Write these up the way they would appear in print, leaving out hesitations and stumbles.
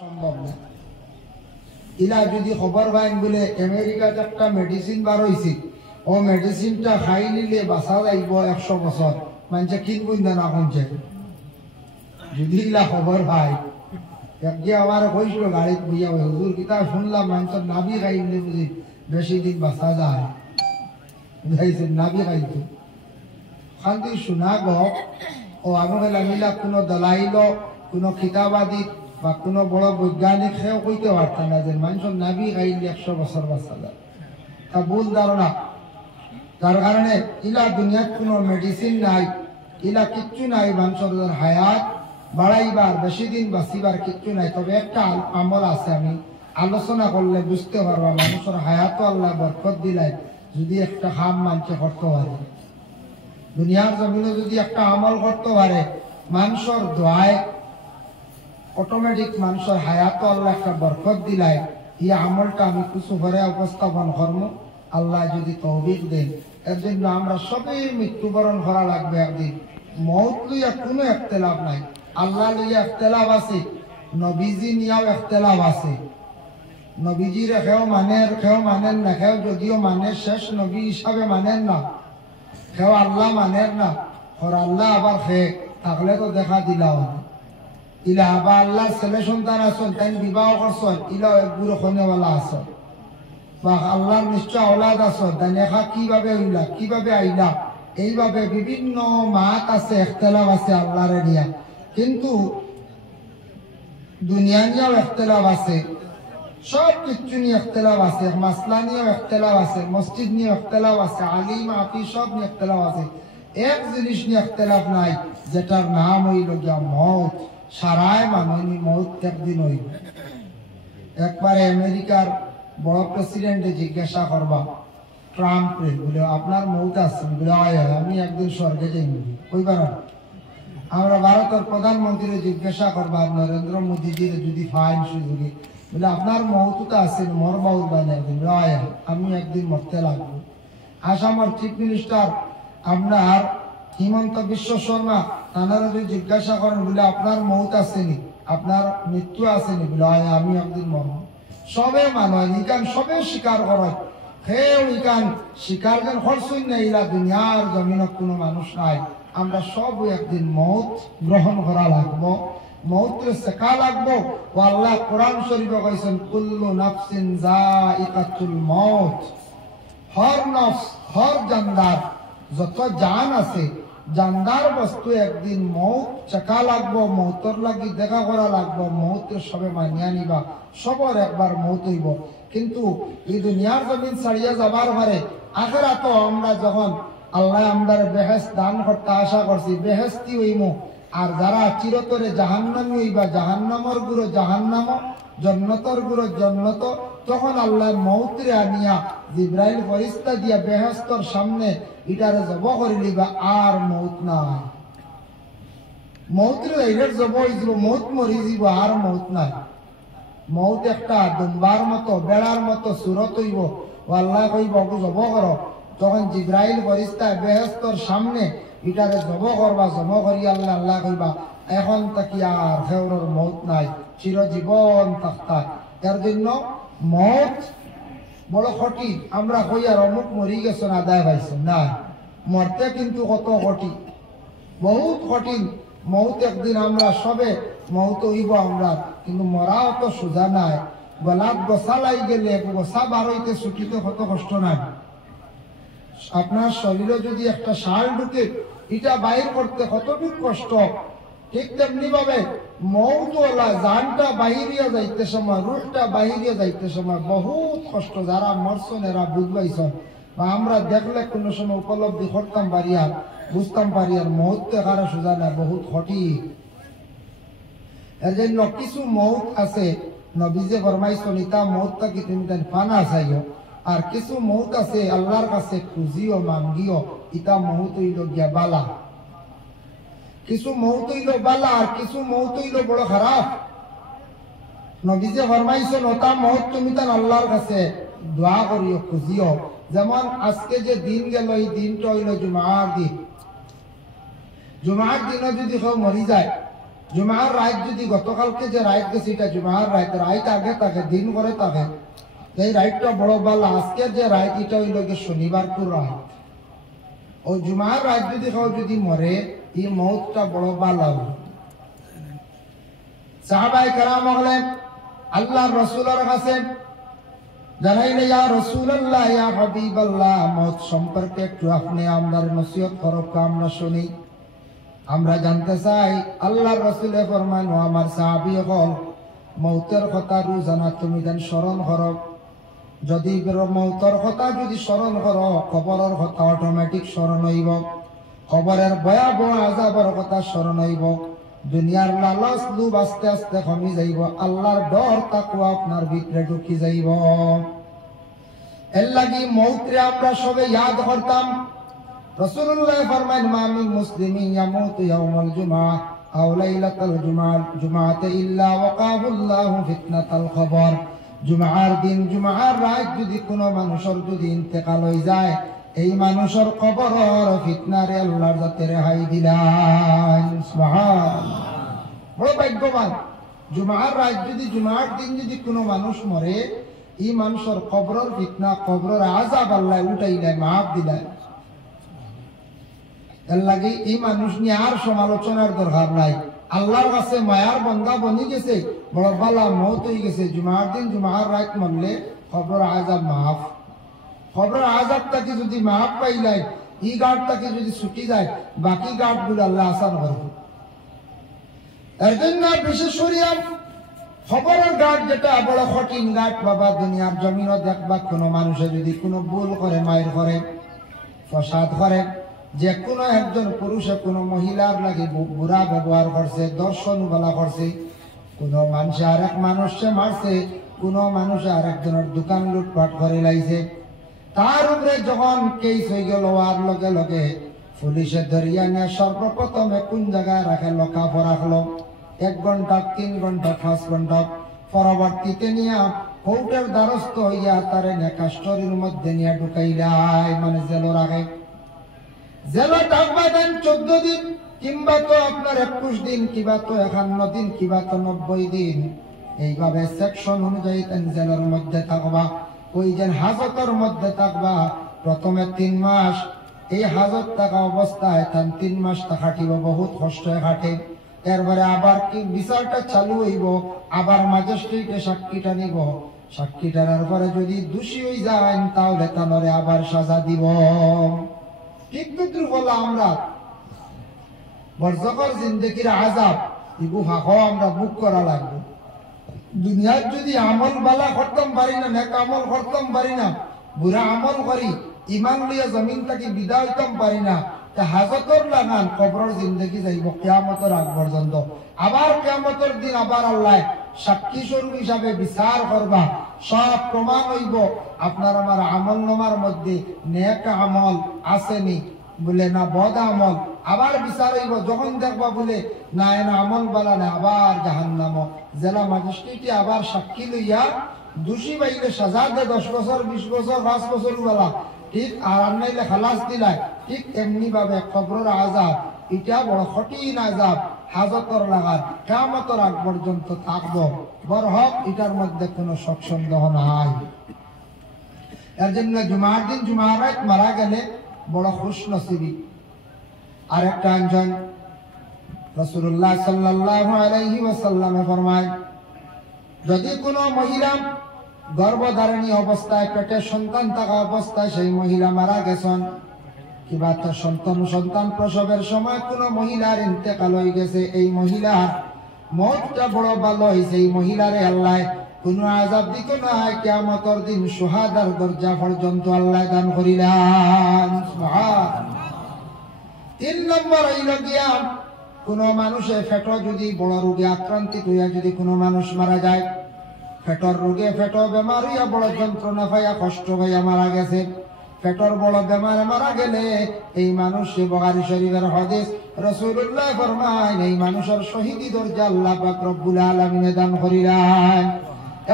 সম্ভব না। ইলা যদি খবর পাইন বলে আমেরিকাতে একটা মেডিসিন বার হয়েছে, ও মেডিসিনটা খাই নিলে বাঁচা যাইব 100 বছর, মানুষে কিনবই না কমছে। যদি ইলা খবর পাই, একগে আমার কইছিল গাড়িত বইয়া, হুজুর কিতা শুনলাম মানুষের নাবি খাই নিলে বুঝি বেশি দিন বাঁচা যায়। বুঝাইছে নাবি খাইতো শান্তি শোনা গ ও আমি মিলা কোনো দলাইল কোনো খিতাবাদী বা কোনো বড় বৈজ্ঞানিক সেও কইতে পারতেন না যে মানুষের নাবি খাইলে 100 বছর বাঁচা যায়। তা ভুল ধারণা। তার কারণে ইলা দুনিয়ার কোনো মেডিসিন নাই, ইলা কিচ্ছু নাই মানুষের হায়াত বাড়াইবার বেশি দিন বাঁচিবার কিচ্ছু নাই। তবে একটা আমল আছে, আমি আলোচনা করলে বুঝতে পারবা মানুষের হায়াত আল্লাহ বরকত দিলাই যদি একটা হাম মানুষে করতে পারে। দুনিয়ার জমিনে যদি একটা আমল করতে পারে মানুষের দোয়ায় অটোমেটিক মানুষের হায়াত আল্লাহ একটা বরকত দিলাই। এই আমলটা আমি কিছু করে উপস্থাপন করব, আল্লাহ যদি তৌফিক দেন। এর জন্য আমরা সবাই মৃত্যুবরণ করা লাগবে একদিন। মৌত লইয়া কোনো ইখতিলাফ নাই, আল্লাহ লইয়া ইখতিলাফ আছে, নবীজি নিয়াও ইখতিলাফ আছে। নবীজির কেউ মানেন না, কেউ যদিও মানে শেষ নবী হিসাবে মানেন না, কেউ আল্লাহ মানেন না। আর আল্লাহ আবার খেয়ে থাকলে তো দেখা দিলাম ইলা আবার আল্লাহ ছেলে সন্তান আসন, তাই বিবাহ করছেন, ইলাও এক বুড়ো খনেওয়ালা আসন, বা আল্লাহর নিশ্চয় আওলাদ আসন, তাই দেখা কিভাবে হইলা কিভাবে আইলা, এইভাবে বিভিন্ন মাত আছে, ইখতিলাফ আছে আল্লাহরে নিয়া। কিন্তু দুনিয়া নিয়েও ইখতিলাফ আছে, সব কিছু নিয়ে ইখতিলাফ আছে, মাসলা নিয়েও ইখতিলাফ আছে, মসজিদ নিয়ে ইখতিলাফ আছে, আলিম আতি সব নিয়ে ইখতিলাফ আছে। এক জিনিস নিয়ে ইখতিলাফ নাই, যেটার নাম হইল গিয়া মৌত। সারায় মাননি মৌত একদিন হইব। একবারে আমেরিকার বড় প্রেসিডেন্টে জিজ্ঞাসা করবা ট্রাম্পে, বলে আপনার মৌত আছে, বলে আমি একদিন স্বর্গে যাই, কইবার। আমরা ভারতের প্রধানমন্ত্রী জিজ্ঞাসা করবা নরেন্দ্র মোদীজির যদি ফাইন সুযোগে, বলে আপনার মৌতুটা আছেন মরবাউর বানাই দিন, আমি একদিন মরতে লাগবো। আসামের চিফ মিনিস্টার আপনার হিমন্ত বিশ্ব শর্মা, তানারা যদি জিজ্ঞাসা করেন বলে আপনার মৌত আসেনি, আপনার মৃত্যু আসেনি, বলে আমি একদিন মরব। সবে মানুষ ইকান সবে স্বীকার করে, সেও ইকান স্বীকার যেন খরচই নাই। ইলা দুনিয়ার জমিনত কোনো মানুষ নাই, আমরা সব একদিন মৌত গ্রহণ করা লাগবো, মৌতরে শেখা লাগবো। ও আল্লাহ কোরআন শরীফে কইছেন কুল্লু নাফসিন যায়িকাতুল মৌত, হর নফস হর জানদার যত জান আছে জানদার বস্তু একদিন মৌত শেখা লাগবো, মৌতর লাগি দেখা করা লাগবো, মৌতের সবে মানিয়া নিবা, সবর একবার মৌত হইব। কিন্তু এই দুনিয়ার জমিন ছাড়িয়া যাবার পরে আখিরাতে আমরা যখন আল্লাহ আমরা বেহেশত দান করতে আশা করছি, বেহেশতি হইমু। আর যারা চিরতরে জাহান্নামী হইবা, জাহান্নামর গুরু জাহান্নাম, জন্নতর গুরু জন্নত, তখন আল্লাহ মৌতরে আনিয়া জিব্রাইল ফেরেশতা দিয়া বেহেশতর সামনে ইটারে জব করে লিবা, আর মৌত নাই। মৌতরে এইটার জব হইব, মৌত মরি যাব, আর মৌত নাই। মৌত একটা দুম্বার মতো বেড়ার মতো সুরত হইব। আল্লাহ কইব জব কর, তখন জিব্রাইল ফেরেশতা বেহেশতর সামনে ইটারে জব করবা, জব করি আল্লাহ কইবা এখন তাকি আর হেউরর মৌত নাই, চিরজীবন থাকতা। এর জন্য মৌত বড় কঠিন। আমরা কই আর অমুক মরি গেছেন আদায় পাইছেন, না, মরতে কিন্তু কত কঠিন, বহুত কঠিন। মৌত একদিন আমরা সবে মৌত হইব আমরা, কিন্তু মরাও তো সোজা নাই। গলাত গোসা লাই গেলে গোসা বার হইতে ছুটিতে কত কষ্ট নাই। আপনার শরীরে যদি একটা শাল ঢুকে, এটা বাইর করতে কতটুকু কষ্ট, ঠিক তেমনি ভাবে মৌতওয়ালা জানটা বাহিরিয়া যাইতে সময়, রুহটা বাহিরিয়া যাইতে সময় বহুত কষ্ট। যারা মরছেন এরা বুঝবাইছেন, বা আমরা দেখলে কোনো সময় উপলব্ধি করতাম পারি, আর বুঝতাম পারি, আর মৌত এখানে সোজা না, বহুত কঠিন। এর জন্য কিছু মৌত আছে নবীজে ফরমাইছেন ইতা মৌতটা কি তুমি তাই ফানা চাইও, আর কিছু মৌত আছে আল্লাহর কাছে খুঁজিও মাঙ্গিও, ইতা মৌত হইল গিয়া বালা। কিছু মৌত হইল বালা, আর কিছু মৌত হইল বড় খারাপ। নবীজে ফরমাইছেন ওটা মৌত তুমি তার আল্লাহর কাছে দোয়া করিও, খুঁজিও। যেমন আজকে যে দিন গেল, এই দিনটা হইল জুমার দিন। জুমার দিনে যদি কেউ মরি যায়, জুমার রাত যদি গতকালকে যে রাত গেছে এটা জুমার রাত আগে থাকে দিন করে থাকে, এই রাতটা বড় ভালো। আজকের যে রাত এটা হইল গিয়ে শনিবারপুর রাত। ও জুমার রাত যদি কেউ যদি মরে, এই মৌতটা বড় ভালো। সাহাবায়ে কেরাম হলেন আল্লাহর রাসূলের কাছে জানাইলে, ইয়া রাসূলুল্লাহ, ইয়া হাবিবাল্লাহ, মওত সম্পর্কে একটু আপনি আমাদের নসিহত করুন, আমরা শুনি, আমরা জানতে চাই। আল্লাহর রাসূলে ফরমান, ও আমার সাহাবী হল, মওতের কথা রোজানা তুমি যেন স্মরণ করো। যদি মওতের কথা যদি স্মরণ করো, কবরের কথা অটোমেটিক স্মরণ হইব, কবরের ভয়াবহ আযাবের কথা স্মরণ হইব, দুনিয়ার লালচ লোভ আস্তে আস্তে কমি যাইব, আল্লাহর ডর তাকওয়া আপনার ভিতরে ঢুকি যাইব। এর লাগি মওতরে আমরা সবে ইয়াদ করতাম। রাসূলুল্লাহ ফরমান, মা মিন মুসলিমিন ইয়ামুতু ইয়াওমাল জুমআহ আও লাইলাতাল জুমআতি ইল্লা ওয়াকাহু আল্লাহু ফিতনাতাল কবর। জুমআর দিন জুমআর রাত যদি কোনো মানুষের যদি ইন্তেকাল হয়ে যায়, এই মানুষের কবরের ফিতনারে আল্লাহর যাতে রেহাই দিলেন। সুবহানাল্লাহ, বড় ভাগ্যবান। জুমআর রাত যদি জুমআর দিন যদি কোনো মানুষ মরে, এই মানুষের কবরের ফিতনা কবরের আযাব আল্লাহ উঠাইলেন, মাফ দিলেন। এর লাগে এই মানুষ নিয়ে আর সমালোচনার দরকার নাই। আল্লাহর কাছে মায়ার বান্দা বনি গেছে, বড় বালা মওত হয়ে গেছে। জুমআর দিন জুমআর রাত মরলে কবরের আযাব মাফ। কবরের আযাবটাকে যদি মাফ পাইলাই, এই গাঁটটাকে যদি ছুটি যায়, বাকি গাঁটগুলো আল্লাহ আসান করবে। এর জন্য বিশেষ করিয়া খবরের গাঁট যেটা বড় কঠিন গাঁট বাবা। দুনিয়ার জমিনও দেখবা কোনো মানুষে যদি কোনো ভুল করে, মায়ের করে, ফসাদ করে, যে কোনো একজন পুরুষে কোনো মহিলার লাগে বুড়া ব্যবহার করছে, দর্শন বলা করছে, কোনো মানুষে আরেক মানুষে মারছে, কোনো মানুষে আরেকজনের দোকান লুটপাট করে লাইছে, তার উপরে যখন কেস হয়ে গেল, আর লগে লগে পুলিশে ধরিয়া নিয়ে সর্বপ্রথমে কোন জায়গায় রাখে, লকাপে রাখলো 1 ঘন্টা, 3 ঘন্টা, 5 ঘন্টা। পরবর্তীতে নিয়ে কোর্টের দ্বারস্থ হইয়া তারে নিয়ে কাস্টডির মধ্যে নিয়ে ঢুকাইলাই, মানে জেল রাখে। জেলে থাকবা দেন 14 দিন, কিংবা তো আপনার 21 দিন, কিংবা তো 51 দিন, কিংবা তো 90 দিন। এইভাবে সেকশন অনুযায়ী জেলের মধ্যে থাকবা। ওই যে হাজতের মধ্যে থাকবা, প্রথমে 3 মাস এই হাজত থাকা অবস্থায় 3 মাস খাটিব, বহুত কষ্ট খাটে। এরপরে আবার কি বিচারটা চালু হইব, আবার ম্যাজিস্ট্রেটে সাক্ষীটা নিব, সাক্ষী টানার পরে যদি দোষী হয়ে যায়, তাহলে তানরে আবার সাজা দিব। ঠিক বিদ্রুপ হলো আমরা বরজখর জিন্দগির আযাব, ইগু হাঁকো আমরা বুক করা লাগবে। দুনিয়ার যদি আমল বালা করতাম পারি না, নেক আমল করতাম পারি না, বুড়া আমল করি, ইমান লইয়া জমিন থেকে বিদায় হইতাম পারি না, তা হাজতর লাগান কবরের জিন্দগি যাইব কিয়ামতের আগ পর্যন্ত। আবার কিয়ামতের দিন আবার আল্লাহ সাক্ষী স্বরূপ হিসাবে বিচার করবা। সব প্রমাণ হইব আপনার আমার আমল নামার মধ্যে নেক আমল আসেনি বলে না বদ আমল। আবার বিচার হইব, যখন দেখবা বলে না এনা আমল বালা না, আবার জাহান্নাম। জেলা ম্যাজিস্ট্রেটে আবার সাক্ষী লইয়া দোষী পাইলে সাজা দে 10 বছর, 20 বছর, 5 বছর বেলা, ঠিক আর নাইলে খালাস দিলাই। ঠিক এমনি ভাবে কবরের আযাব, এটা বড় কঠিন আযাব, হাজতর লাগার কিয়ামতের আগ পর্যন্ত থাকবো। বরহক এটার মধ্যে কোনো শক সন্দেহ নাই। এর জন্য জুমার দিন জুমার রাত মারা গেলে বড় খুশনসিবি। আরেকটা আঞ্জন রাসূলুল্লাহ সাল্লাল্লাহু আলাইহি ওয়াসাল্লামে ফরমায়, যদি কোনো মহিলা গর্ভধারণী অবস্থায়, পেটে সন্তান থাকা অবস্থায় সেই মহিলা মারা গেছেন, কিংবা তার সন্তান প্রসবের সময় কোনো মহিলার ইন্তেকাল হয়ে গেছে, এই মহিলার মওতটা বড় ভালো হয়েছে, এই মহিলারে আল্লাহ কোনো আযাব দিত না, কিয়ামতের দিন শুহাদার দরজা পর্যন্ত আল্লাহ দান করিলেন। সুবহানাল্লাহ। 3 নম্বর হইল গিয়া কোনো মানুষের পেট যদি বড় রোগে আক্রান্তিত হইয়া যদি কোনো মানুষ মারা যায়, পেটর রোগে পেট বেমার হইয়া বড় যন্ত্রণা পাইয়া কষ্ট পাইয়া মারা গেছে, পেটর বড় বেমারে মারা গেলে এই মানুষ, বুখারী শরীফের হাদিস, রাসূলুল্লাহ ফরমায় এই মানুষের শহীদি দরজা আল্লাহ পাক রব্বুল আলামিন দান করিলেন।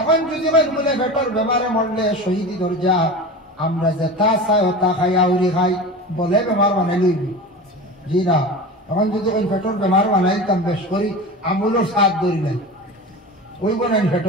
এখন যদি বলে পেটর বেমারে মরলে শহীদি দরজা, আমরা যে তা চাই তা খাই আউরি খাই বলে বেমার বানাই লইবি, জি না। এখন যদি ওই পেটর বেমার বানাইতাম বেশ করি আমুলোর সাথ ধরি নাই ওই বানাই পেটর